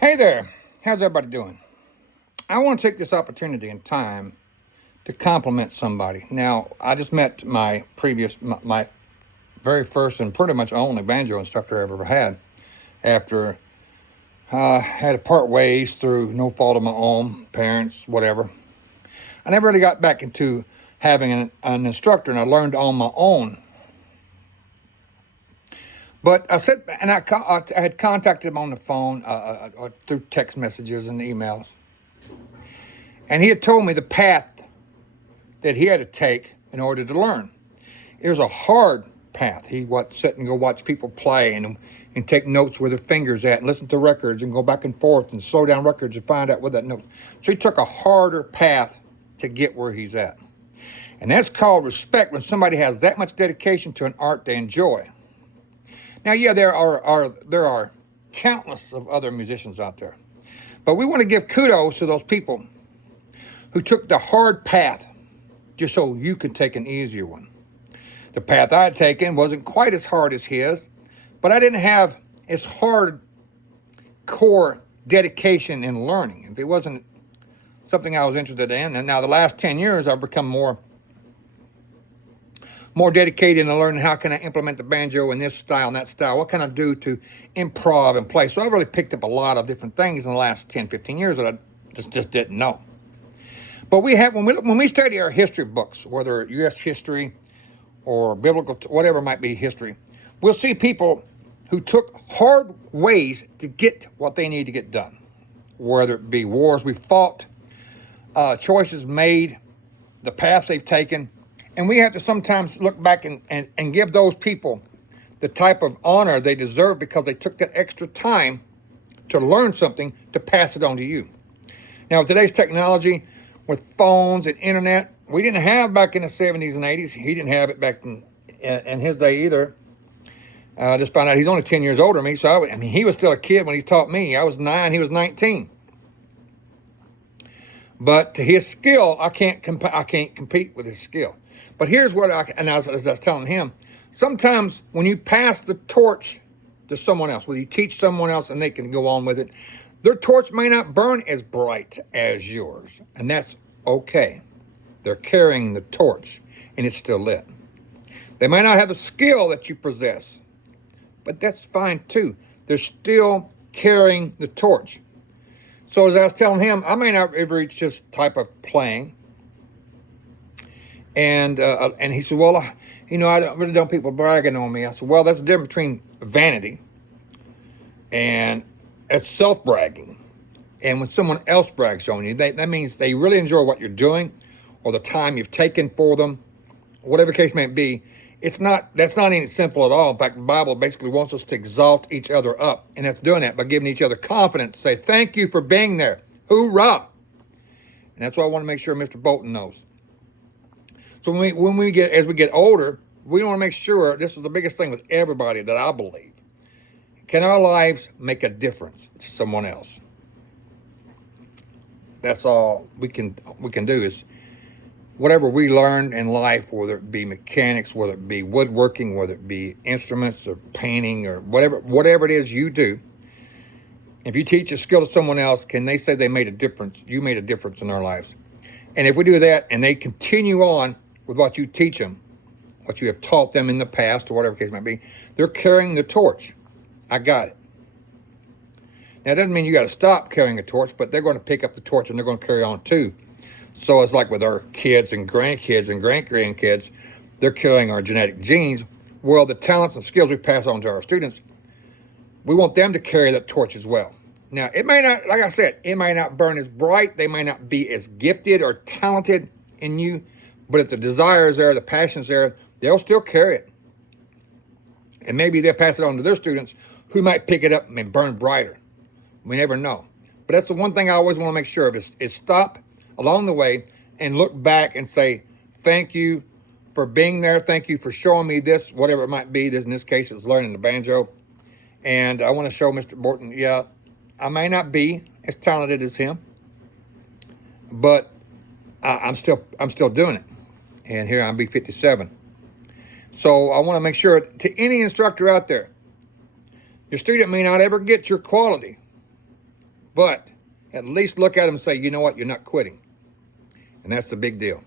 Hey there, how's everybody doing? I want to take this opportunity and time to compliment somebody. Now, I just met my very first and pretty much only banjo instructor I've ever had after I had to part ways through no fault of my own, parents, whatever. I never really got back into having an instructor, and I learned on my own. But I said, and I had contacted him on the phone through text messages and emails. And he had told me the path that he had to take in order to learn. It was a hard path. He would sit and go watch people play and take notes where their fingers at and listen to records and go back and forth and slow down records and find out where that note. So he took a harder path to get where he's at. And that's called respect when somebody has that much dedication to an art they enjoy. Now, yeah, there are countless of other musicians out there. But we want to give kudos to those people who took the hard path just so you could take an easier one. The path I had taken wasn't quite as hard as his, but I didn't have as hard core dedication in learning. If it wasn't something I was interested in, and now the last 10 years I've become more dedicated in learning how can I implement the banjo in this style and that style, what can I do to improv and play. So I've really picked up a lot of different things in the last 10, 15 years that I just didn't know. But we have, when we study our history books, whether U.S. history or biblical, whatever might be history, we'll see people who took hard ways to get what they need to get done, whether it be wars we fought, choices made, the paths they've taken. And we have to sometimes look back and give those people the type of honor they deserve because they took that extra time to learn something to pass it on to you. Now, with today's technology, with phones and internet, we didn't have back in the 70s and 80s. He didn't have it back in his day either. I just found out he's only 10 years older than me. So, I mean, he was still a kid when he taught me. I was 9, he was 19. But to his skill, I can't compete with his skill. But here's what as I was telling him, sometimes when you pass the torch to someone else, when you teach someone else and they can go on with it, their torch may not burn as bright as yours, and that's okay. They're carrying the torch, and it's still lit. They may not have the skill that you possess, but that's fine too. They're still carrying the torch. So as I was telling him, I may not ever reach this type of playing. And he said, well, I really don't people bragging on me. I said, well, that's the difference between vanity and it's self-bragging. And when someone else brags on you, that means they really enjoy what you're doing or the time you've taken for them, whatever the case may be. That's not any simple at all. In fact, the Bible basically wants us to exalt each other up. And that's doing that by giving each other confidence. Say, thank you for being there. Hoorah. And that's what I want to make sure Mr. Bolton knows. So as we get older, we want to make sure, this is the biggest thing with everybody that I believe. Can our lives make a difference to someone else? That's all we can do is whatever we learn in life, whether it be mechanics, whether it be woodworking, whether it be instruments or painting or whatever it is you do. If you teach a skill to someone else, can they say they made a difference? You made a difference in their lives. And if we do that and they continue on with what you teach them, what you have taught them in the past or whatever the case might be, they're carrying the torch. I got it. Now, it doesn't mean you got to stop carrying a torch, but they're going to pick up the torch and they're going to carry on too. So it's like with our kids and grandkids and great-grandkids, they're carrying our genetic genes. Well, the talents and skills we pass on to our students, we want them to carry that torch as well. Now, it may not, like I said, it may not burn as bright. They may not be as gifted or talented in you, but if the desire is there, the passion is there, they'll still carry it. And maybe they'll pass it on to their students who might pick it up and burn brighter. We never know. But that's the one thing I always want to make sure of is stop along the way and look back and say, thank you for being there. Thank you for showing me this, whatever it might be. This, in this case, it's learning the banjo. And I want to show Mr. Bolton, yeah, I may not be as talented as him, but I'm still doing it. And here I'll be 57. So I want to make sure to any instructor out there, your student may not ever get your quality, but at least look at them and say, you know what, you're not quitting. And that's the big deal.